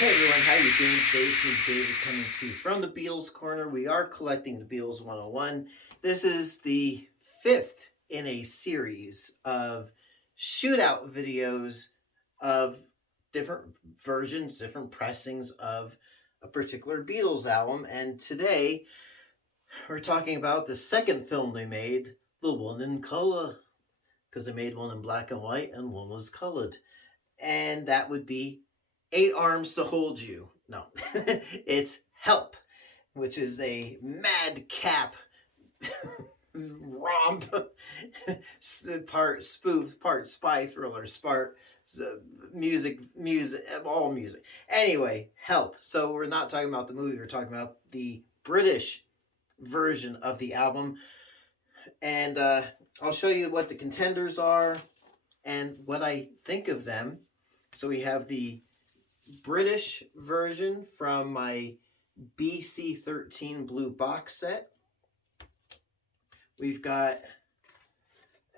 Hey everyone, how you doing today? It's me, David, coming to you from the Beatles Corner. We are collecting the Beatles 101. This is the fifth in a series of shootout videos of different versions, different pressings of a particular Beatles album. And today we're talking about the second film they made, the one in color, because they made one in black and white and one was colored. And that would be Eight Arms to Hold You. No, it's Help, which is a madcap romp, part spoof, part spy thriller, part music, all music. Anyway, Help. So we're not talking about the movie, we're talking about the British version of the album. And I'll show you what the contenders are and what I think of them. So we have the British version from my BC13 blue box set. We've got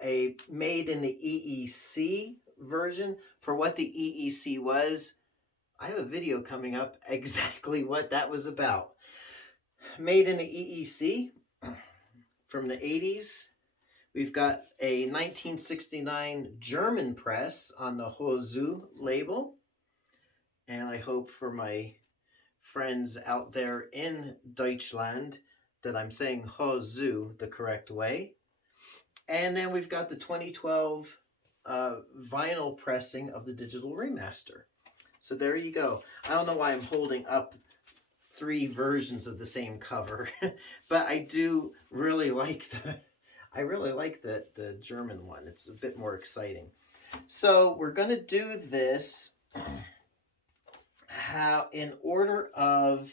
a made in the EEC version. For what the EEC was, I have a video coming up exactly what that was about. Made in the EEC from the 80s. We've got a 1969 German press on the Hozu label. And I hope for my friends out there in Deutschland that I'm saying Hozu the correct way. And then we've got the 2012 vinyl pressing of the digital remaster. So there you go. I don't know why I'm holding up three versions of the same cover, but I do really like the German one. It's a bit more exciting. So we're going to do this how in order of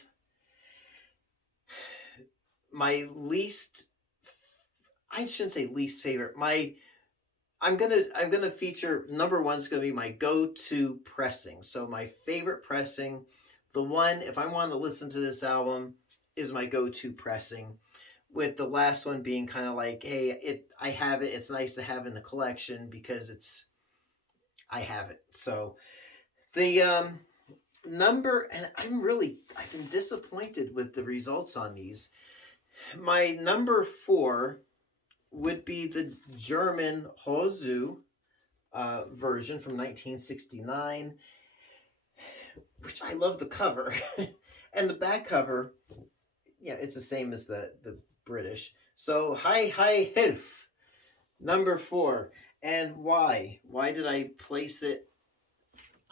my least, I shouldn't say least favorite. I'm gonna feature number one's gonna be my go-to pressing. So my favorite pressing, the one if I want to listen to this album, is my go-to pressing. With the last one being kind of like, hey, I have it. It's nice to have in the collection because I have it. So the number, and I've been disappointed with the results on these. My number 4 would be the German Hozu version from 1969, which I love the cover. And the back cover, yeah, it's the same as the British. So, Hi Hilf, number 4. And why? Why did I place it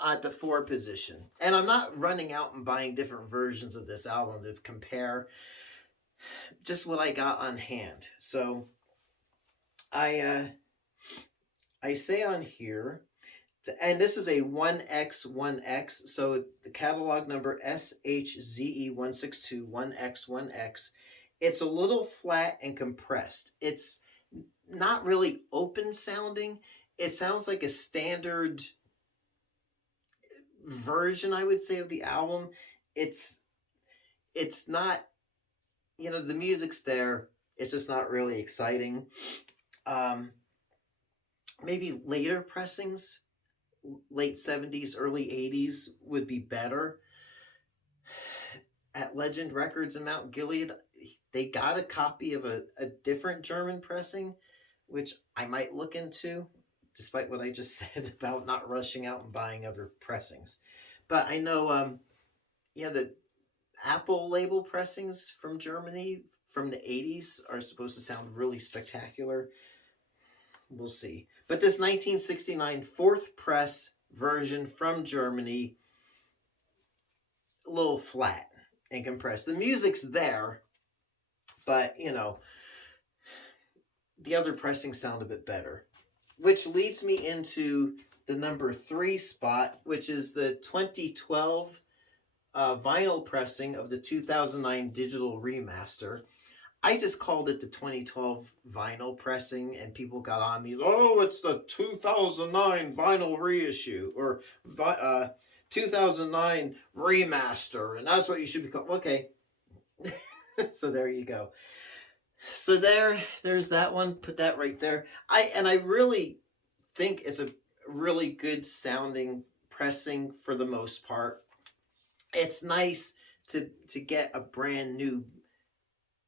at the 4 position? And I'm not running out and buying different versions of this album to compare, just what I got on hand. So I say on here, and this is a 1X1X, so the catalog number SHZE162 1X1X. It's a little flat and compressed. It's not really open sounding. It sounds like a standard version, I would say, of the album. It's not, the music's there. It's just not really exciting. Maybe later pressings, late 70s, early 80s would be better. At Legend Records in Mount Gilead, they got a copy of a different German pressing, which I might look into, despite what I just said about not rushing out and buying other pressings. But I know, the Apple label pressings from Germany from the 80s are supposed to sound really spectacular. We'll see. But this 1969 fourth press version from Germany, a little flat and compressed. The music's there, but, the other pressings sound a bit better. Which leads me into the number 3 spot, which is the 2012 vinyl pressing of the 2009 digital remaster. I just called it the 2012 vinyl pressing, and people got on me, oh, it's the 2009 vinyl reissue, or 2009 remaster, and that's what you should be called. Okay. So there you go. So there's that one. Put that right there. I really think it's a really good sounding pressing for the most part. it's nice to get a brand new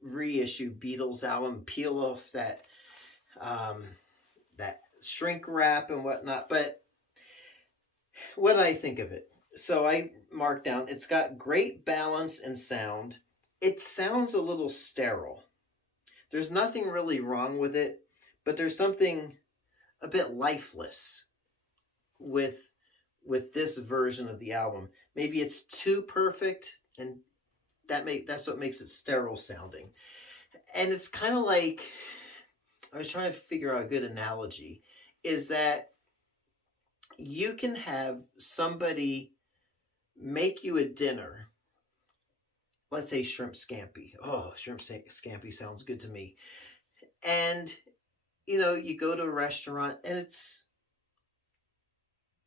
reissue Beatles album, peel off um, that shrink wrap and whatnot. But what did I think of it? So I marked down, it's got great balance and sound. It sounds a little sterile. There's nothing really wrong with it, but there's something a bit lifeless with this version of the album. Maybe it's too perfect, and that's what makes it sterile sounding. And it's kind of like, I was trying to figure out a good analogy, is that you can have somebody make you a dinner. Let's say shrimp scampi. Oh, shrimp scampi sounds good to me. And you go to a restaurant and it's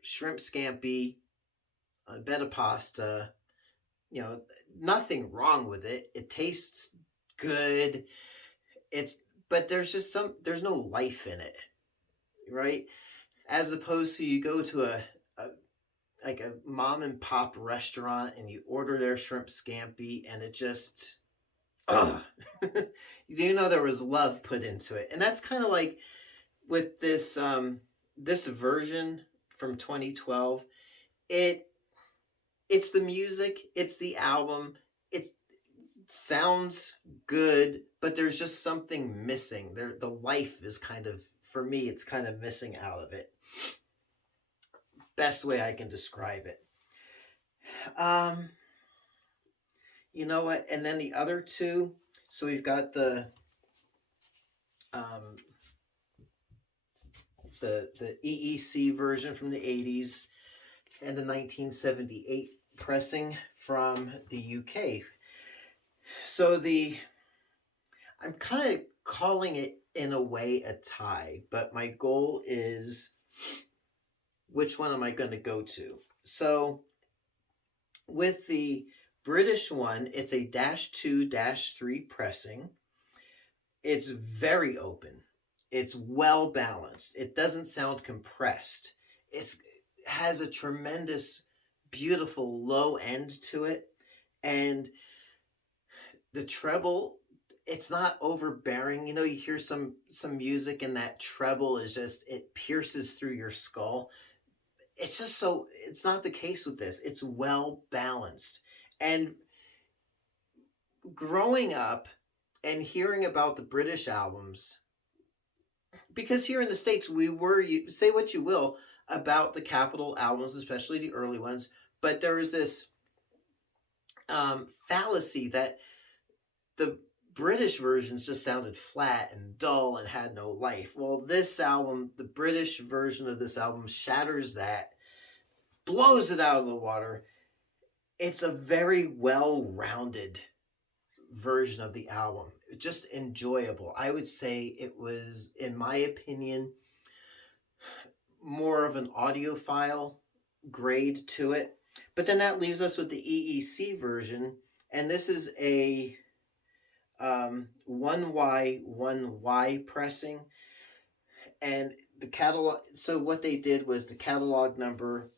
shrimp scampi, a bed of pasta. Nothing wrong with it. It tastes good. It's but there's no life in it, right? As opposed to, you go to a like a mom and pop restaurant and you order their shrimp scampi, and it just, oh, there was love put into it. And that's kind of like with this version from 2012. It's the music, it's the album, it sounds good, but there's just something missing. The life is kind of, for me, it's kind of missing out of it. Best way I can describe it. Um, you know what? And then the other two. So we've got um, the EEC version from the 80s and the 1978 pressing from the UK. So I'm kind of calling it in a way a tie, but my goal is, which one am I going to go to? So with the British one, it's a -2-3 pressing. It's very open. It's well balanced. It doesn't sound compressed. It has a tremendous, beautiful low end to it. And the treble, it's not overbearing. You hear some music and that treble is just, it pierces through your skull. It's not the case with this. It's well balanced. And growing up and hearing about the British albums, because here in the States, you say what you will about the Capitol albums, especially the early ones, but there was this fallacy that the British versions just sounded flat and dull and had no life. Well, this album, the British version of this album, shatters that, blows it out of the water. It's a very well-rounded version of the album. Just enjoyable. I would say it was, in my opinion, more of an audiophile grade to it. But then that leaves us with the EEC version, and this is a 1Y 1Y pressing. And the catalog, so what they did was the catalog number,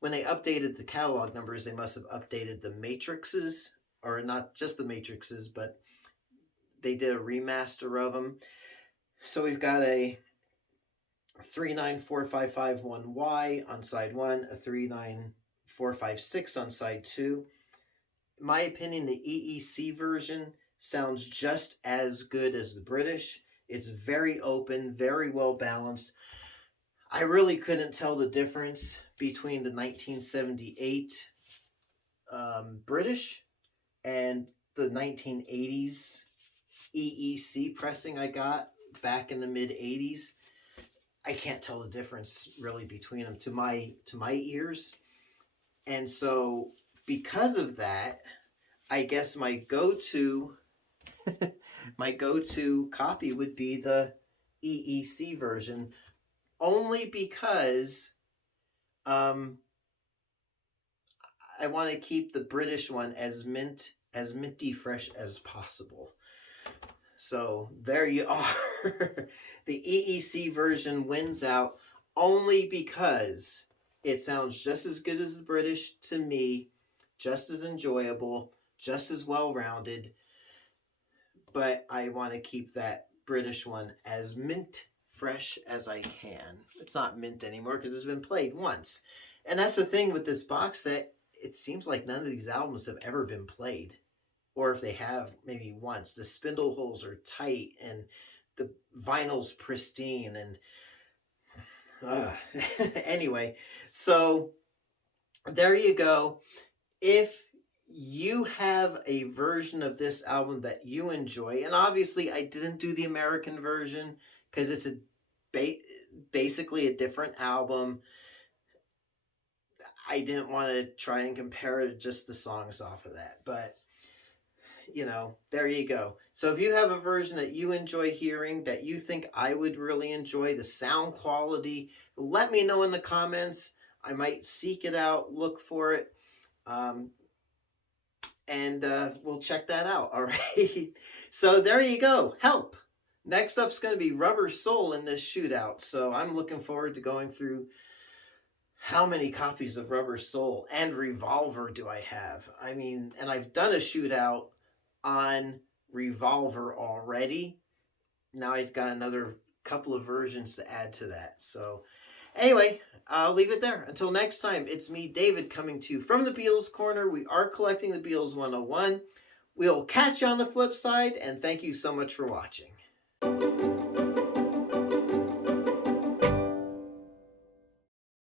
when they updated the catalog numbers, they must have updated the matrices, or not just the matrices, but they did a remaster of them. So we've got a 394551Y on side 1, a 39456 on side 2. In my opinion, the EEC version sounds just as good as the British. It's very open, very well balanced. I really couldn't tell the difference between the 1978 British and the 1980s EEC pressing I got back in the mid 80s. I can't tell the difference really between them to my ears. And so because of that, I guess my go-to copy would be the EEC version, only because I want to keep the British one as minty fresh as possible. So there you are. The EEC version wins out only because It sounds just as good as the British to me, just as enjoyable, just as well-rounded, but I want to keep that British one as mint fresh as I can. It's not mint anymore because it's been played once. And that's the thing with this box set. It seems like none of these albums have ever been played. Or if they have, maybe once. The spindle holes are tight and the vinyl's pristine. And anyway, so there you go. If you have a version of this album that you enjoy, and obviously I didn't do the American version because it's basically a different album. I didn't want to try and compare just the songs off of that, but you know, there you go. So if you have a version that you enjoy hearing, that you think I would really enjoy, the sound quality, let me know in the comments. I might seek it out, look for it, and we'll check that out. All right. So there you go. Help. Next up's going to be Rubber Soul in this shootout. So I'm looking forward to going through how many copies of Rubber Soul and Revolver do I have? I mean, and I've done a shootout on Revolver already. Now I've got another couple of versions to add to that. So anyway, I'll leave it there. Until next time, it's me, David, coming to you from the Beatles Corner. We are collecting the Beatles 101. We'll catch you on the flip side, and thank you so much for watching.